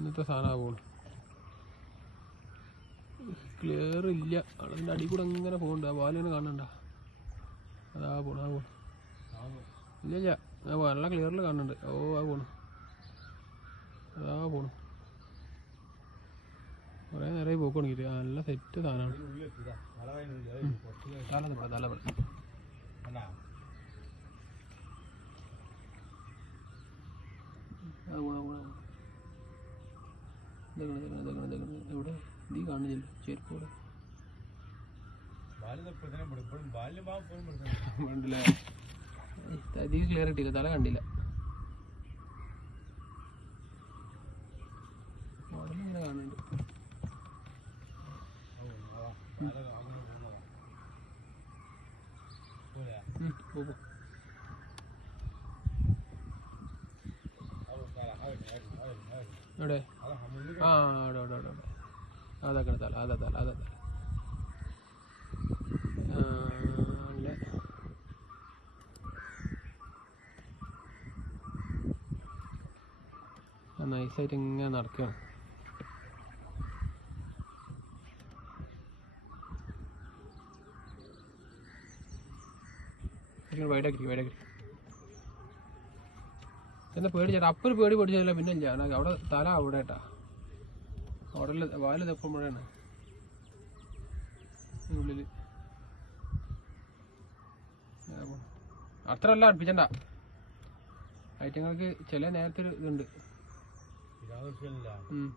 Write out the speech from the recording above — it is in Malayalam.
ഇന്നത്തെ സാധനം പോണു ക്ലിയർ ഇല്ല അതിന്റെ അടി കൂടെ അങ്ങനെ പോകുന്നുണ്ട് ആ കാണണ്ട അതാ പോണു ആ ഇല്ല ഇല്ല നല്ല ക്ലിയറിൽ കാണുന്നുണ്ട്. ഓ ആ പോണു. അതാ പോണു. കുറേ നേരമായി പോക്ക് തുടങ്ങിയിട്ട്. ആ, നല്ല സെറ്റ് സാധനമാണ്. തലപ്പെട ഇതെങ്ങനെ ഇതെങ്ങനെ ഇതെങ്ങനെ ഇതെങ്ങനെ എവിടെ? നീ കാണുന്നില്ല. ചെരുപ്പ് ഇവിടെ. ഉണ്ടല്ലേ അധികം ക്ലിയർ കിട്ടിയില്ല. തല കണ്ടില്ല. മോഡലിങ്ങനെ കാണുന്നുണ്ട്. ഉം, എവിടെ? ആ അവിടെ അവിടെ അവിടെ അവിടെ. അതാക്കണ തല അതാ തല അതാ തല നൈസായിട്ട് ഇങ്ങനെ വൈഡാക്കി വൈഡാക്കി എന്നാ ചേട്ടാ? അപ്പൊരു പേടി പേടിച്ചില്ല പിന്നെ ഞാൻ അവിടെ തല അവിടെ കേട്ടാ അവിടെ വാൽ തെപ്പുമ്പോഴാണ്. അത്ര അല്ല അടുപ്പിച്ചണ്ട ഐറ്റങ്ങൾക്ക് ചില നേരത്തെ ഒരു ഇതുണ്ട്. ഉം.